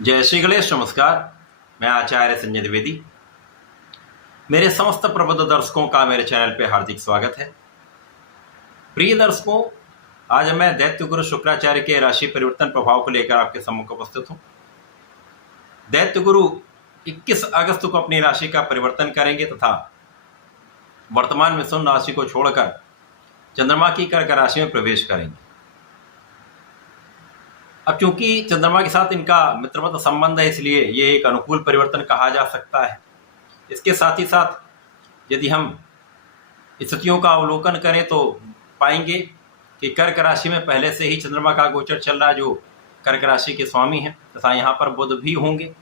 जय श्री गणेश। नमस्कार। मैं आचार्य संजय द्विवेदी। मेरे समस्त प्रबुद्ध दर्शकों का मेरे चैनल पे हार्दिक स्वागत है। प्रिय दर्शकों, आज मैं दैत्य गुरु शुक्राचार्य के राशि परिवर्तन प्रभाव को लेकर आपके सम्मुख उपस्थित हूँ। दैत्य गुरु 21 अगस्त को अपनी राशि का परिवर्तन करेंगे तथा वर्तमान मिथुन राशि को छोड़कर चंद्रमा की कर्क राशि में प्रवेश करेंगे। अब चूंकि चंद्रमा के साथ इनका मित्रवत संबंध है, इसलिए ये एक अनुकूल परिवर्तन कहा जा सकता है। इसके साथ ही साथ यदि हम स्थितियों का अवलोकन करें तो पाएंगे कि कर्क राशि में पहले से ही चंद्रमा का गोचर चल रहा है, जो कर्क राशि के स्वामी हैं, तथा यहाँ पर बुध भी होंगे।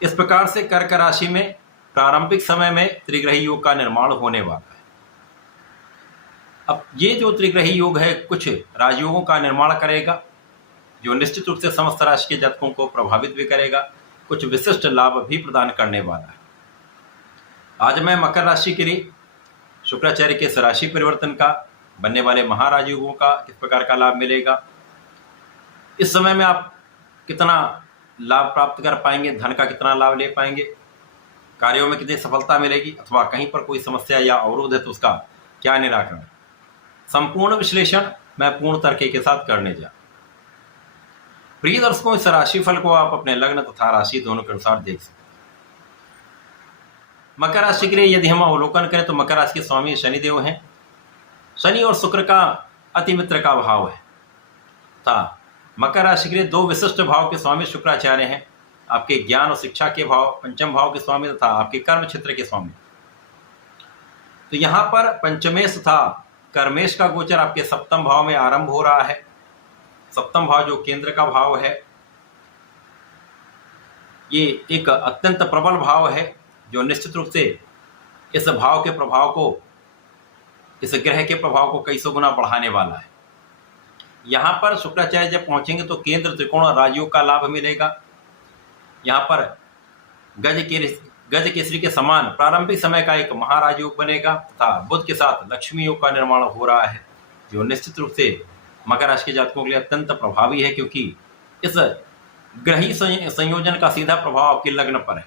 इस प्रकार से कर्क राशि में प्रारंभिक समय में त्रिग्रही योग का निर्माण होने वाला है। अब ये जो त्रिग्रही योग है कुछ राजयोगों का निर्माण करेगा, जो निश्चित रूप से समस्त राशि के जातकों को प्रभावित भी करेगा, कुछ विशिष्ट लाभ भी प्रदान करने वाला है। आज मैं मकर राशि के लिए शुक्राचार्य के राशि परिवर्तन का, बनने वाले महाराजयोगों का किस प्रकार का लाभ मिलेगा, इस समय में आप कितना लाभ प्राप्त कर पाएंगे, धन का कितना लाभ ले पाएंगे, कार्यों में कितनी सफलता मिलेगी, अथवा कहीं पर कोई समस्या या अवरोध है तो उसका क्या निराकरण, संपूर्ण विश्लेषण मैं पूर्ण तर्क के साथ करने जा। प्रिय दर्शकों, इस राशिफल को आप अपने लग्न तथा राशि दोनों के अनुसार देख सकते हैं। मकर राशि के लिए यदि हम अवलोकन करें तो मकर राशि के स्वामी शनिदेव हैं। शनि और शुक्र का अति मित्र का भाव है तथा मकर राशि के लिए दो विशिष्ट भाव के स्वामी शुक्राचार्य हैं। आपके ज्ञान और शिक्षा के भाव पंचम भाव के स्वामी तथा आपके कर्म क्षेत्र के स्वामी। तो यहाँ पर पंचमेश तथा कर्मेश का गोचर आपके सप्तम भाव में आरंभ हो रहा है। सप्तम भाव जो केंद्र का भाव है, ये एक अत्यंत प्रबल भाव है, जो निश्चित रूप से इस भाव के प्रभाव को, इस ग्रह के प्रभाव को कई सौ गुना बढ़ाने वाला है। यहाँ पर शुक्राचार्य जब पहुंचेंगे तो केंद्र त्रिकोण और राजयोग का लाभ मिलेगा। यहाँ पर गज केसरी के समान प्रारंभिक समय का एक महाराजयोग बनेगा तथा बुध के साथ लक्ष्मी योग का निर्माण हो रहा है, जो निश्चित रूप से मकर राशि के जातकों के लिए अत्यंत प्रभावी है, क्योंकि इस ग्रही संयोजन का सीधा प्रभाव आपके लग्न पर है।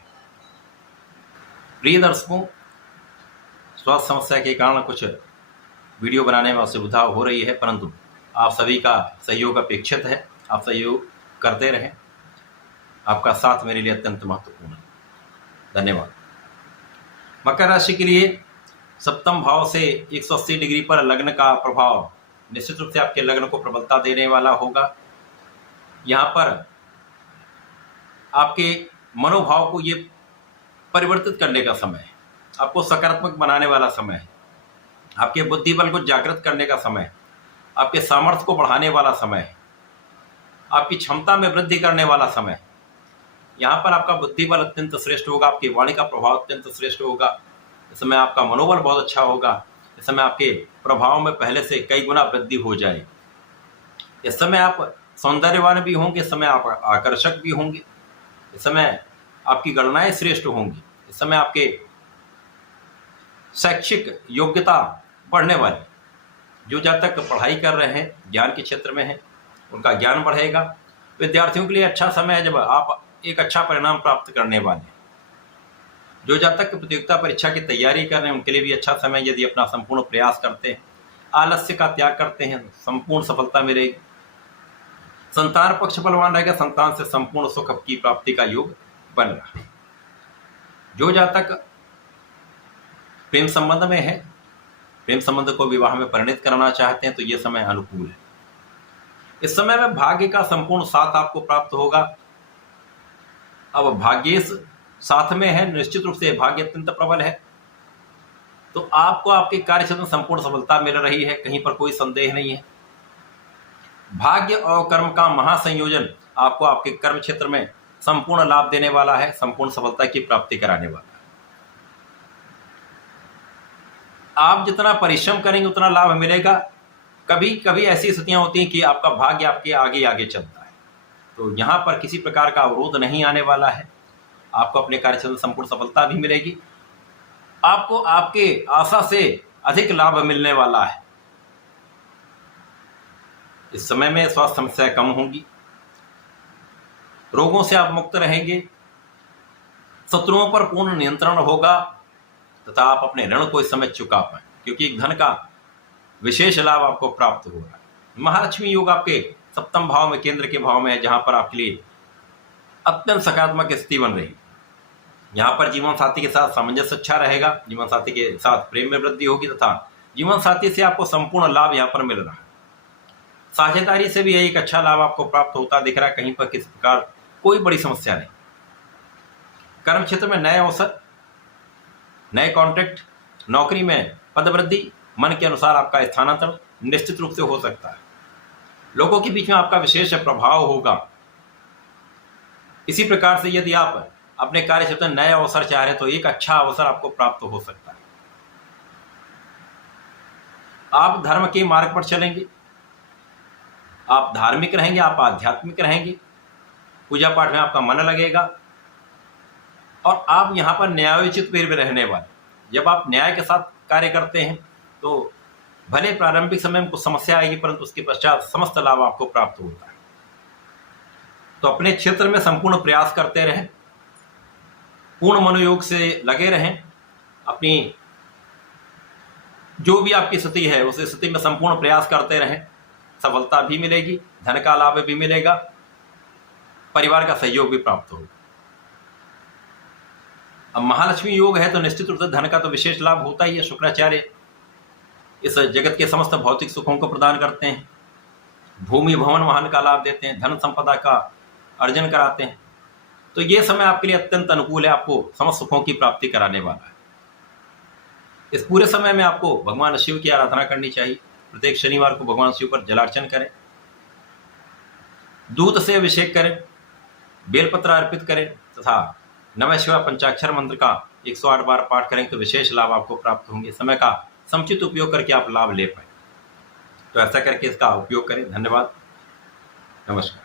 प्रिय दर्शकों, स्वास्थ्य समस्या के कारण कुछ वीडियो बनाने में असुविधा हो रही है, परंतु आप सभी का सहयोग अपेक्षित है। आप सहयोग करते रहें, आपका साथ मेरे लिए अत्यंत महत्वपूर्ण है। धन्यवाद। मकर राशि के लिए सप्तम भाव से 180 डिग्री पर लग्न का प्रभाव निश्चित रूप से आपके लग्न को प्रबलता देने वाला होगा। यहाँ पर आपके मनोभाव को ये परिवर्तित करने का समय है, आपको सकारात्मक बनाने वाला समय है, आपके बुद्धि बल को जागृत करने का समय है, आपके सामर्थ्य को बढ़ाने वाला समय है, आपकी क्षमता में वृद्धि करने वाला समय है। यहाँ पर आपका बुद्धि बल अत्यंत श्रेष्ठ होगा, आपकी वाणी का प्रभाव अत्यंत श्रेष्ठ होगा। इस समय आपका मनोबल बहुत अच्छा होगा। इस समय आपके प्रभाव में पहले से कई गुना वृद्धि हो जाए। इस समय आप सौंदर्यवान भी होंगे, इस समय आप आकर्षक भी होंगे, इस समय आपकी गणनाएं श्रेष्ठ होंगी। इस समय आपके शैक्षिक योग्यता बढ़ने वाली, जो जातक पढ़ाई कर रहे हैं, ज्ञान के क्षेत्र में हैं, उनका ज्ञान बढ़ेगा। विद्यार्थियों के लिए अच्छा समय है, जब आप एक अच्छा परिणाम प्राप्त करने वाले हैं। जो जातक प्रतियोगिता परीक्षा की तैयारी कर रहे हैं, उनके लिए भी अच्छा समय, यदि अपना संपूर्ण प्रयास करते हैं, आलस्य का त्याग करते हैं, संपूर्ण सफलता मिलेगी। संतान पक्ष बलवान रहेगा, संतान से संपूर्ण सुख की प्राप्ति का योग बन रहा है। जो जातक प्रेम संबंध में है, प्रेम संबंध को विवाह में परिणित करना चाहते हैं, तो यह समय अनुकूल है। इस समय में भाग्य का संपूर्ण साथ आपको प्राप्त होगा। अब भाग्येश साथ में है, निश्चित रूप से भाग्य अत्यंत प्रबल है, तो आपको आपके कार्यक्षेत्र में संपूर्ण सफलता मिल रही है, कहीं पर कोई संदेह नहीं है। भाग्य और कर्म का महासंयोजन आपको आपके कर्म क्षेत्र में संपूर्ण लाभ देने वाला है, संपूर्ण सफलता की प्राप्ति कराने वाला है। आप जितना परिश्रम करेंगे उतना लाभ मिलेगा। कभी कभी ऐसी स्थितियां होती हैं कि आपका भाग्य आपके आगे आगे चलता है, तो यहाँ पर किसी प्रकार का अवरोध नहीं आने वाला है। आपको अपने कार्यक्षेत्र में संपूर्ण सफलता भी मिलेगी। आपको आपके आशा से अधिक लाभ मिलने वाला है। इस समय में स्वास्थ्य समस्याएं कम होंगी। रोगों से आप मुक्त रहेंगे, शत्रुओं पर पूर्ण नियंत्रण होगा तथा आप अपने ऋण को इस समय चुका पाए, क्योंकि धन का विशेष लाभ आपको प्राप्त हो रहा है। महालक्ष्मी योग आपके सप्तम भाव में, केंद्र के भाव में है, जहां पर आपके लिए अत्यंत सकारात्मक स्थिति बन रही है। यहाँ पर जीवन साथी के साथ सामंजस्य अच्छा रहेगा, जीवन साथी के साथ प्रेम में वृद्धि होगी तथा जीवन साथी से आपको संपूर्ण लाभ यहाँ पर मिल रहा है। साझेदारी से भी एक अच्छा लाभ आपको प्राप्त होता दिख रहा है। कहीं पर किसी प्रकार कोई बड़ी समस्या नहीं। कर्म क्षेत्र में नए अवसर, नए कॉन्ट्रैक्ट, नौकरी में पदवृद्धि, मन के अनुसार आपका स्थानांतरण निश्चित रूप से हो सकता है। लोगों के बीच में आपका विशेष प्रभाव होगा। इसी प्रकार से यदि आप अपने कार्य क्षेत्र में नए अवसर चाह रहे हैं तो एक अच्छा अवसर आपको प्राप्त हो सकता है। आप धर्म के मार्ग पर चलेंगे, आप धार्मिक रहेंगे, आप आध्यात्मिक रहेंगे, पूजा पाठ में आपका मन लगेगा और आप यहां पर न्यायोचित भी रहने वाले। जब आप न्याय के साथ कार्य करते हैं तो भले प्रारंभिक समय में कुछ समस्या आएगी, परंतु उसके पश्चात समस्त लाभ आपको प्राप्त होता है। तो अपने क्षेत्र में संपूर्ण प्रयास करते रहें, पूर्ण मनोयोग से लगे रहें। अपनी जो भी आपकी स्थिति है उस स्थिति में संपूर्ण प्रयास करते रहें। सफलता भी मिलेगी, धन का लाभ भी मिलेगा, परिवार का सहयोग भी प्राप्त होगा। अब महालक्ष्मी योग है तो निश्चित रूप से धन का तो विशेष लाभ होता ही है। शुक्राचार्य इस जगत के समस्त भौतिक सुखों को प्रदान करते हैं, भूमि भवन वाहन का लाभ देते हैं, धन संपदा का अर्जन कराते हैं। तो ये समय आपके लिए अत्यंत अनुकूल है, आपको समस्त सुखों की प्राप्ति कराने वाला है। इस पूरे समय में आपको भगवान शिव की आराधना करनी चाहिए। प्रत्येक शनिवार को भगवान शिव पर जलार्चन करें, दूध से अभिषेक करें, बेलपत्र अर्पित करें तथा नमः शिवाय पंचाक्षर मंत्र का 108 बार पाठ करें तो विशेष लाभ आपको प्राप्त होंगे। समय का समुचित उपयोग करके आप लाभ ले पाए, तो ऐसा करके इसका उपयोग करें। धन्यवाद, नमस्कार।